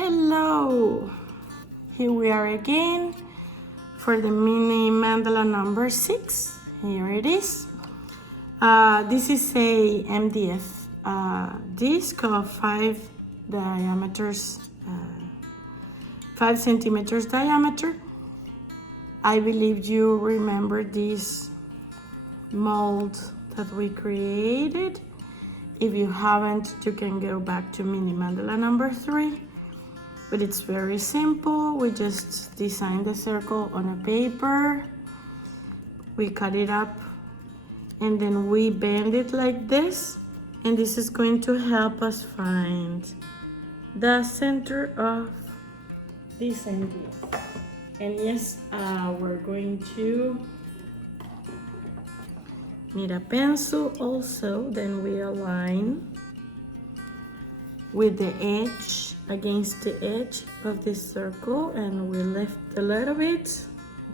Hello! Here we are again for the mini mandala number 6. Here it is. This is a MDF disc of 5 diameters, 5 centimeters diameter. I believe you remember this mold that we created. If you haven't, you can go back to mini mandala number 3. But it's very simple. We just design the circle on a paper. We cut it up and then we bend it like this. And this is going to help us find the center of this MDF. And yes, we're going to need a pencil also. Then we align with the edge against the edge of this circle, and we lift a little bit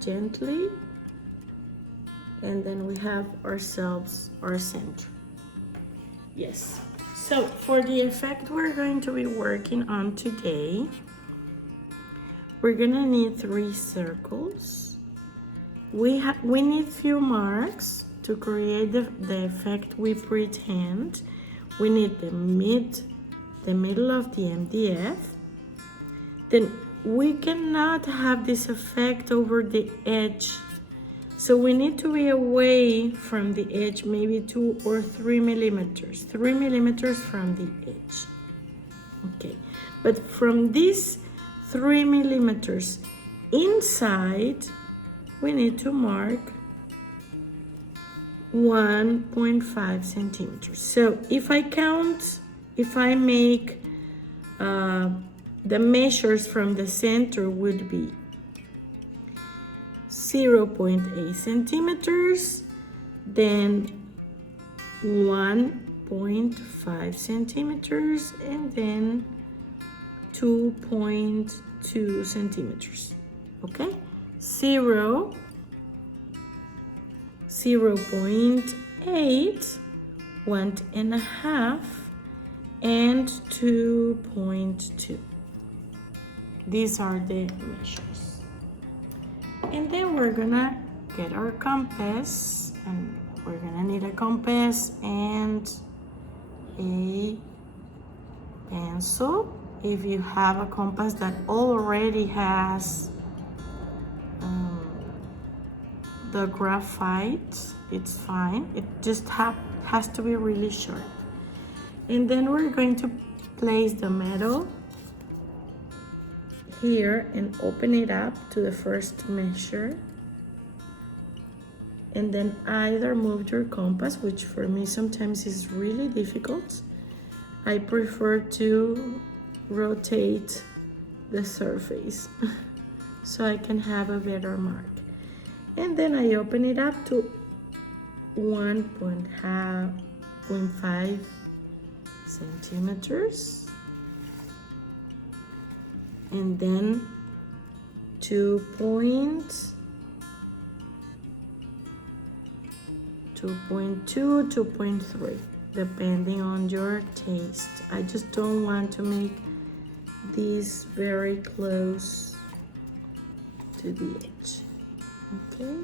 gently, and then we have ourselves our center. Yes, so for the effect we're going to be working on today, we're gonna need 3 circles. We need few marks to create the effect we pretend. We need the middle of the MDF. Then we cannot have this effect over the edge, so we need to be away from the edge, maybe 2 or 3 millimeters, 3 millimeters from the edge. Okay, but from these 3 millimeters inside, we need to mark 1.5 centimeters. So if I make the measures from the center would be 0.8 centimeters, then 1.5 centimeters, and then 2.2 centimeters. Okay, 0.8, 1.5, and 2.2. These are the measures. And then we're gonna get our compass, and we're gonna need a compass and a pencil. If you have a compass that already has the graphite, it's fine. It just has to be really sharp. And then we're going to place the metal here and open it up to the first measure. And then either move your compass, which for me sometimes is really difficult. I prefer to rotate the surface so I can have a better mark. And then I open it up to 1.5 centimeters, and then 2.2, 2.3, depending on your taste. I just don't want to make these very close to the edge. Okay,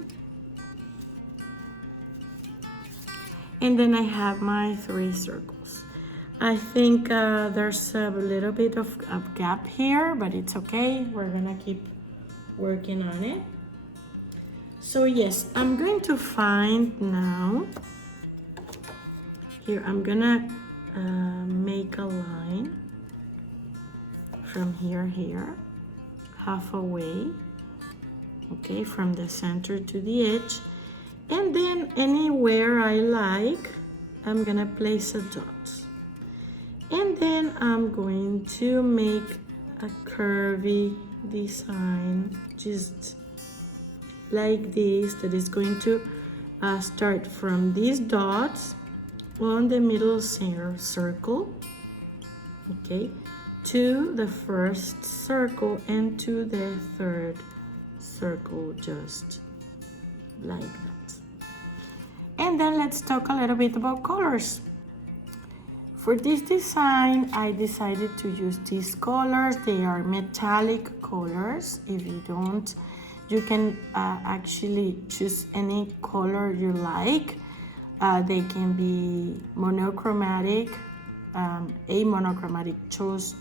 and then I have my 3 circles. I think there's a little bit of a gap here, but it's okay. We're gonna keep working on it. So yes, I'm going to find now. Here, I'm gonna make a line from here, half away. Okay, from the center to the edge, and then anywhere I like, I'm gonna place a dot, and then I'm going to make a curvy design just like this, that is going to start from these dots on the middle center circle, okay, to the first circle and to the third circle, just like that. And then let's talk a little bit about colors. For this design, I decided to use these colors. They are metallic colors. If you don't, you can actually choose any color you like. They can be monochromatic, a monochromatic, choose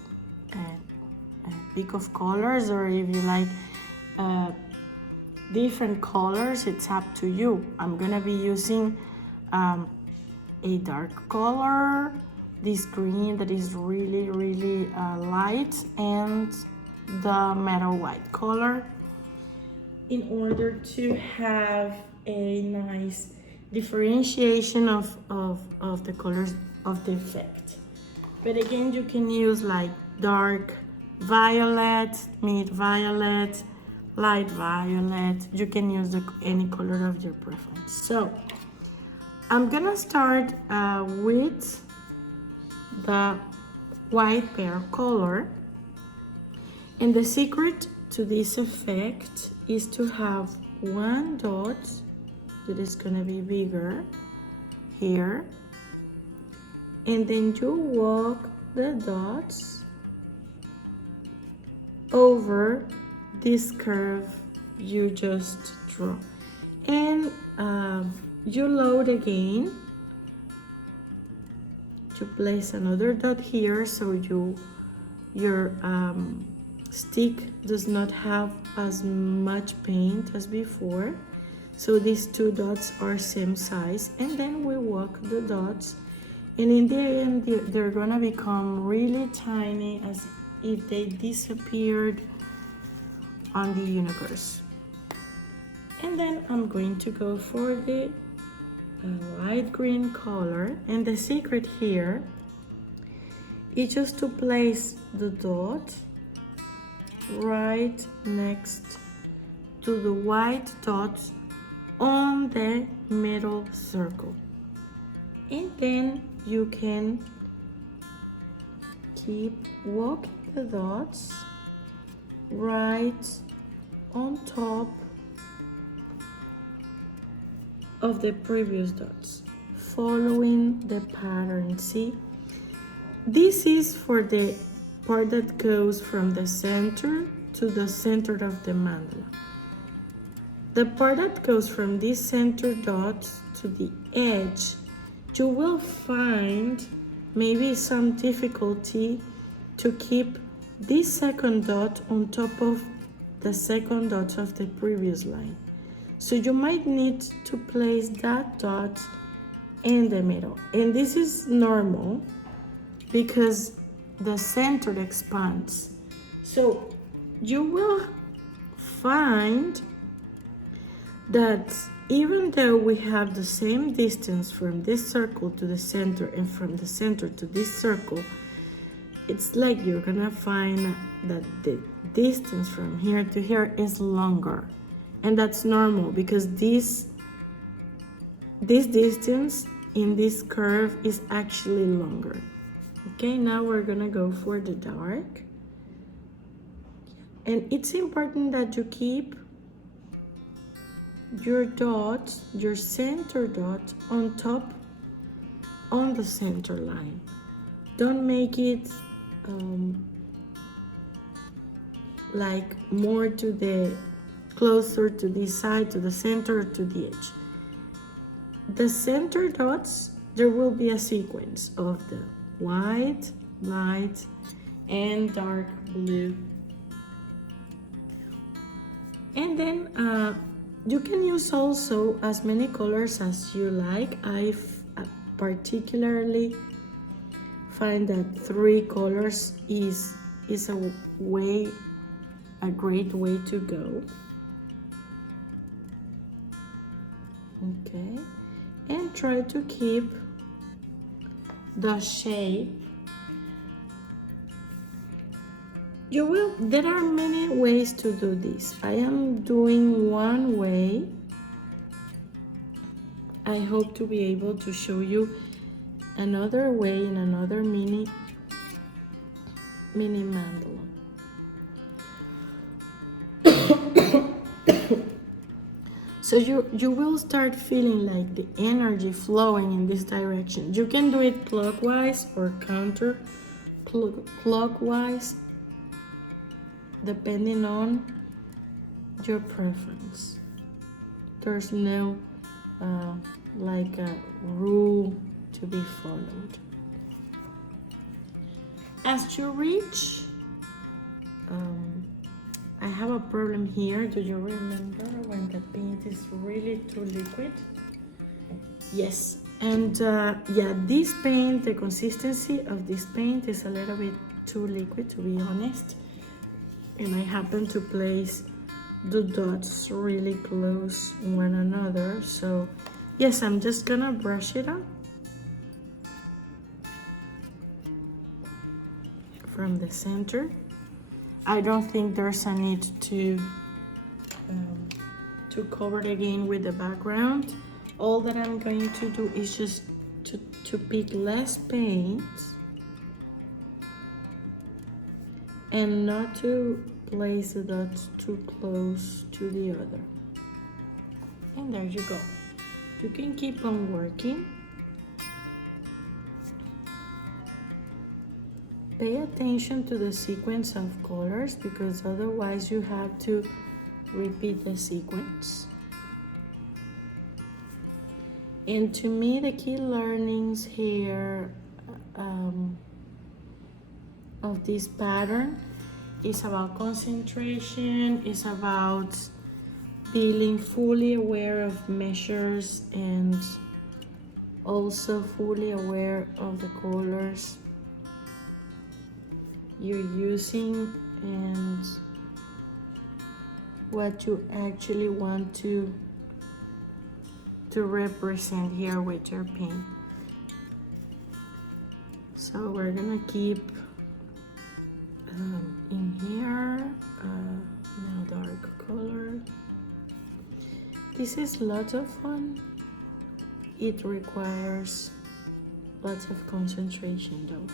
a pick of colors, or if you like different colors, it's up to you. I'm gonna be using a dark color, this green that is really light, and the metal white color, in order to have a nice differentiation of the colors of the effect. But again, you can use like dark violet, mid violet, light violet. You can use any color of your preference. So I'm gonna start with the white pear color, and the secret to this effect is to have one dot that is gonna be bigger here, and then you walk the dots over this curve you just draw, and you load again to place another dot here, so your stick does not have as much paint as before. So these two dots are same size, and then we walk the dots, and in the end they're gonna become really tiny, as if they disappeared on the universe. And then I'm going to go for the light green color, and the secret here is just to place the dot right next to the white dot on the middle circle, and then you can keep walking the dots right on top of the previous dots, following the pattern. See, this is for the part that goes from the center to the center of the mandala. The part that goes from this center dot to the edge, you will find maybe some difficulty to keep this second dot on top of the second dot of the previous line. So you might need to place that dot in the middle. And this is normal because the center expands. So you will find that even though we have the same distance from this circle to the center and from the center to this circle, it's like you're gonna find that the distance from here to here is longer. And that's normal because this distance in this curve is actually longer. Okay, now we're gonna go for the dark. And it's important that you keep your dot, your center dot, on top, on the center line. Don't make it like more to the closer to this side, to the center, to the edge. The center dots, there will be a sequence of the white, light, and dark blue. And then you can use also as many colors as you like. I particularly find that 3 colors is a great way to go. Okay, and try to keep the shape. There are many ways to do this. I am doing one way. I hope to be able to show you another way in another mini mandala. So you will start feeling like the energy flowing in this direction. You can do it clockwise or counter clockwise, depending on your preference. There's no like a rule to be followed. As you reach, I have a problem here. Do you remember when the paint is really too liquid? Yes, and yeah, this paint, the consistency of this paint is a little bit too liquid, to be honest. And I happen to place the dots really close one another. So yes, I'm just gonna brush it up from the center. I don't think there's a need to cover it again with the background. All that I'm going to do is just to pick less paint and not to place the dots too close to the other. And there you go. You can keep on working. Pay attention to the sequence of colors, because otherwise you have to repeat the sequence. And to me, the key learnings here of this pattern is about concentration, is about being fully aware of measures and also fully aware of the colors you're using and what you actually want to represent here with your paint. So we're gonna keep in here now dark color. This is lots of fun. It requires lots of concentration though.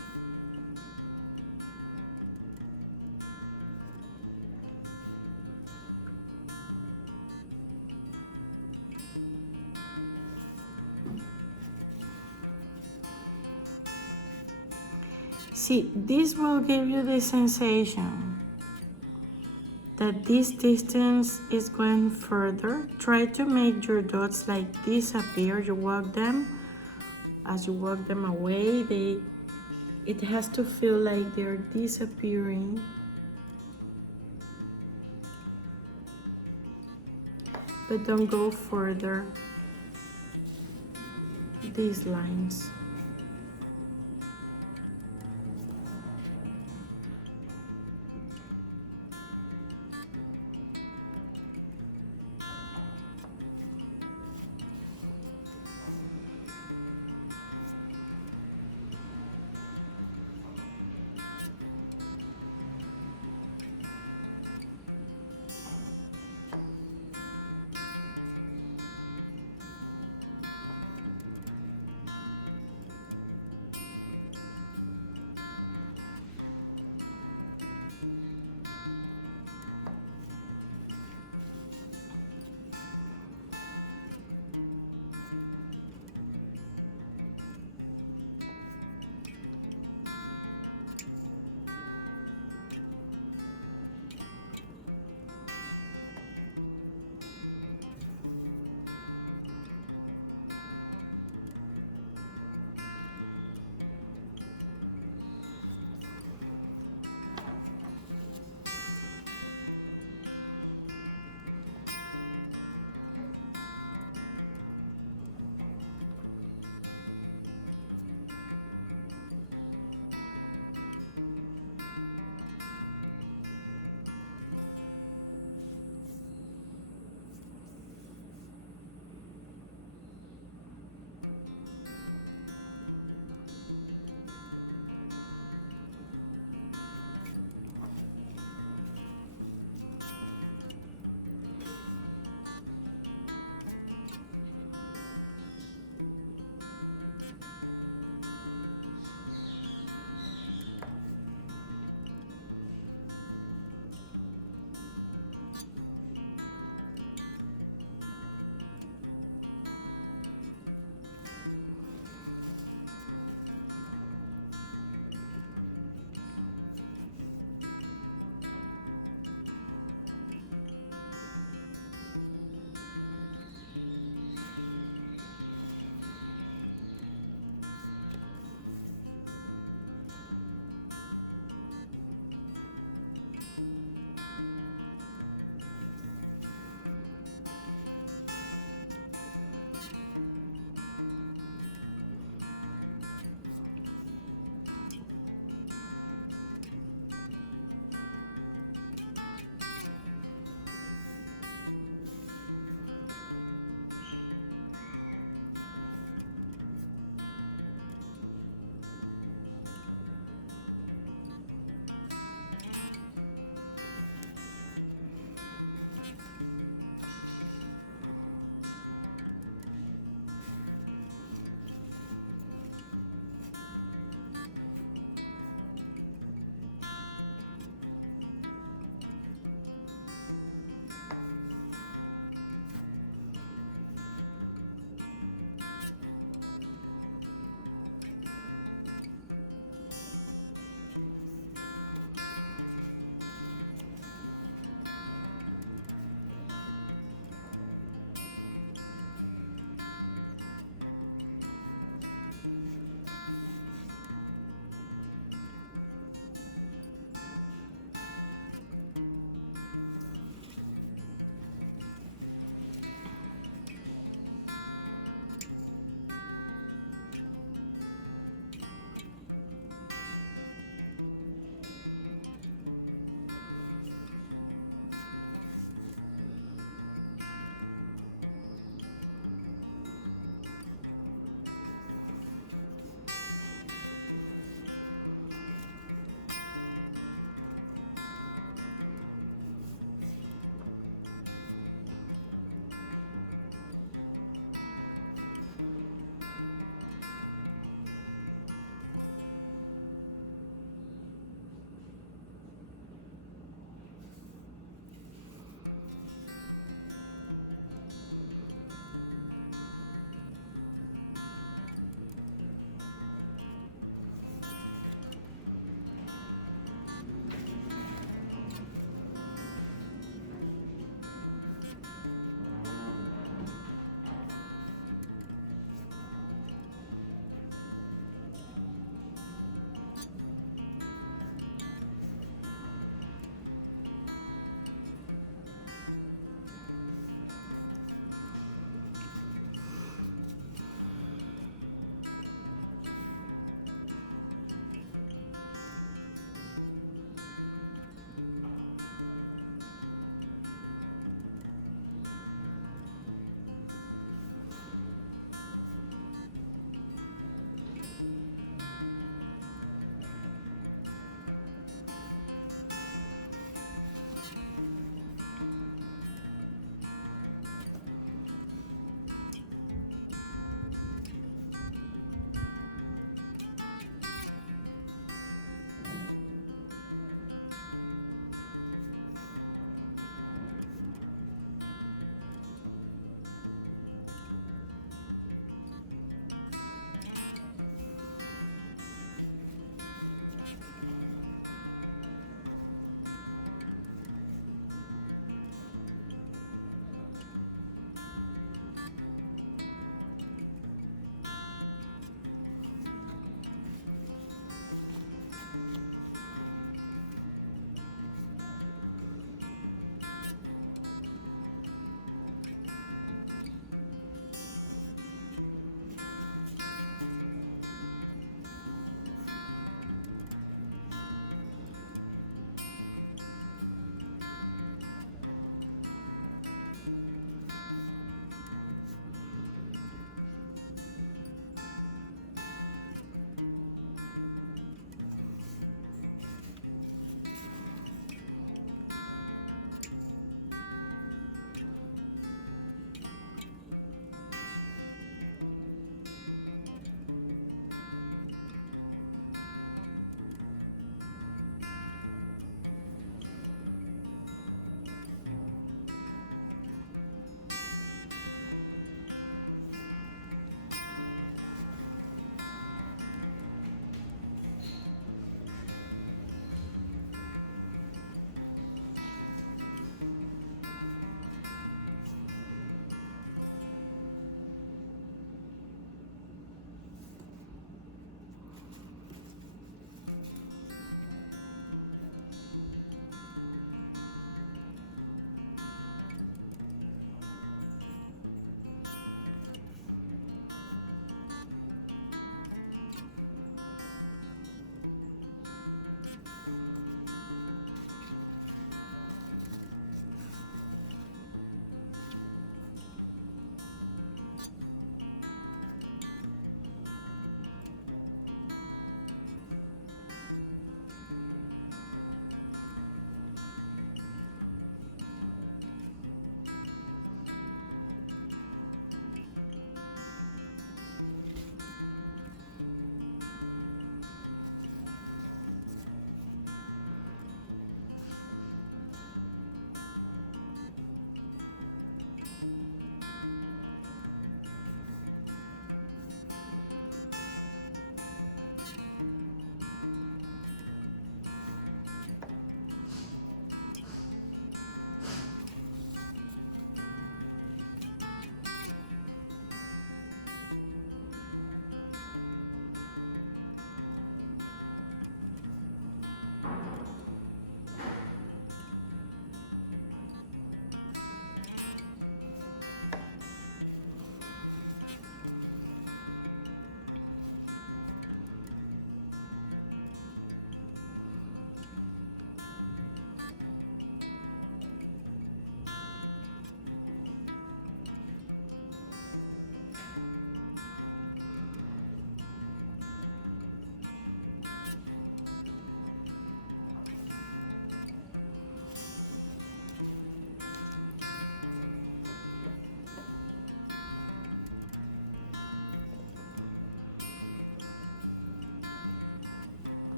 See, this will give you the sensation that this distance is going further. Try to make your dots like disappear. You walk them, as you walk them away, it has to feel like they're disappearing. But don't go further these lines.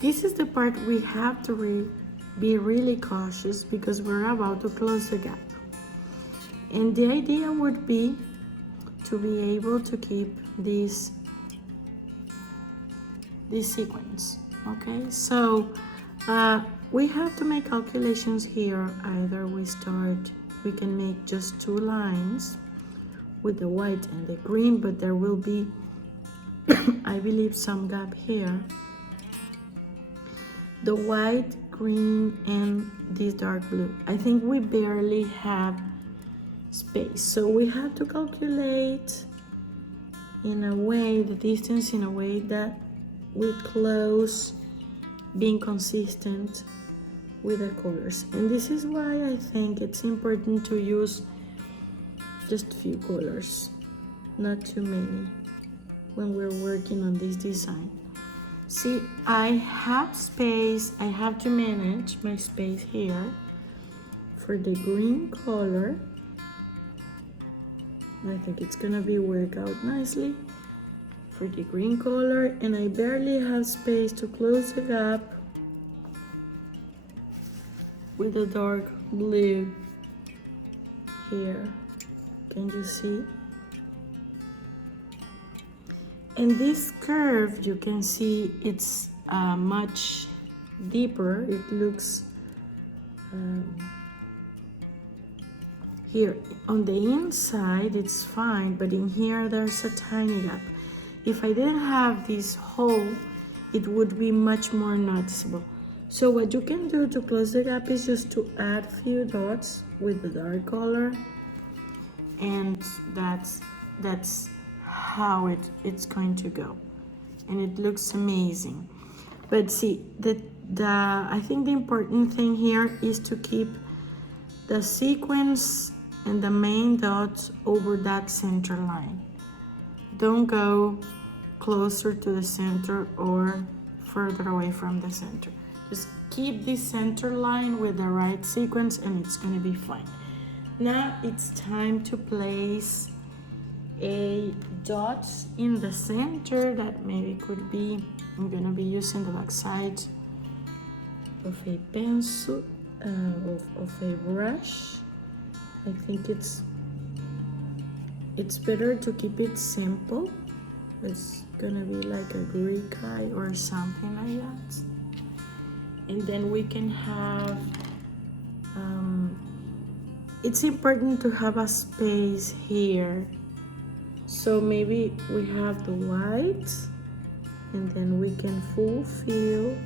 this is the part we have to be really cautious because we're about to close the gap. And the idea would be to be able to keep this sequence. Okay, so we have to make calculations here. Either we can make just 2 lines with the white and the green, but there will be I believe some gap here. The white, green, and this dark blue. I think we barely have space, so we have to calculate in a way the distance in a way that will close, being consistent with the colors. And this is why I think it's important to use just a few colors, not too many, when we're working on this design. See, I have space, I have to manage my space here for the green color. I think it's gonna be work out nicely for the green color, and I barely have space to close the gap with the dark blue here. Can you see? And this curve, you can see it's much deeper. It looks here on the inside it's fine, but in here there's a tiny gap. If I didn't have this hole, it would be much more noticeable. So what you can do to close the gap is just to add a few dots with the dark color, and that's how it's going to go, and it looks amazing. But see, I think the important thing here is to keep the sequence and the main dots over that center line. Don't go closer to the center or further away from the center. Just keep this center line with the right sequence and it's gonna be fine. Now it's time to place a dot in the center that maybe could be, I'm gonna be using the back side of a pencil, of a brush. I think it's better to keep it simple. It's gonna be like a Greek eye or something like that. And then we can have, it's important to have a space here. So maybe we have the white, and then we can fulfill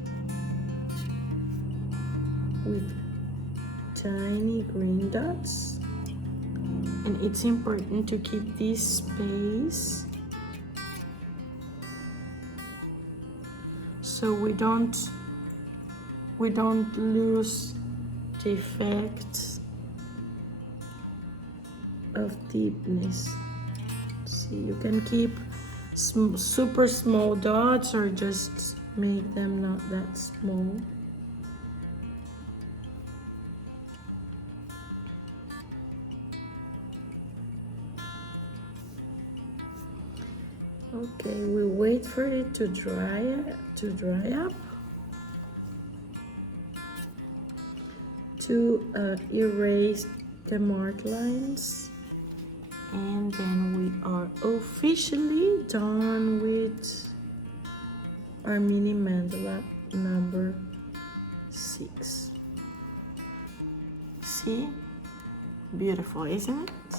with tiny green dots. And it's important to keep this space so we don't lose the effect of deepness. See, you can keep super small dots or just make them not that small. Okay, we wait for it to dry up, to erase the marked lines, and then we are officially done with our mini mandala number 6. See? Beautiful, isn't it?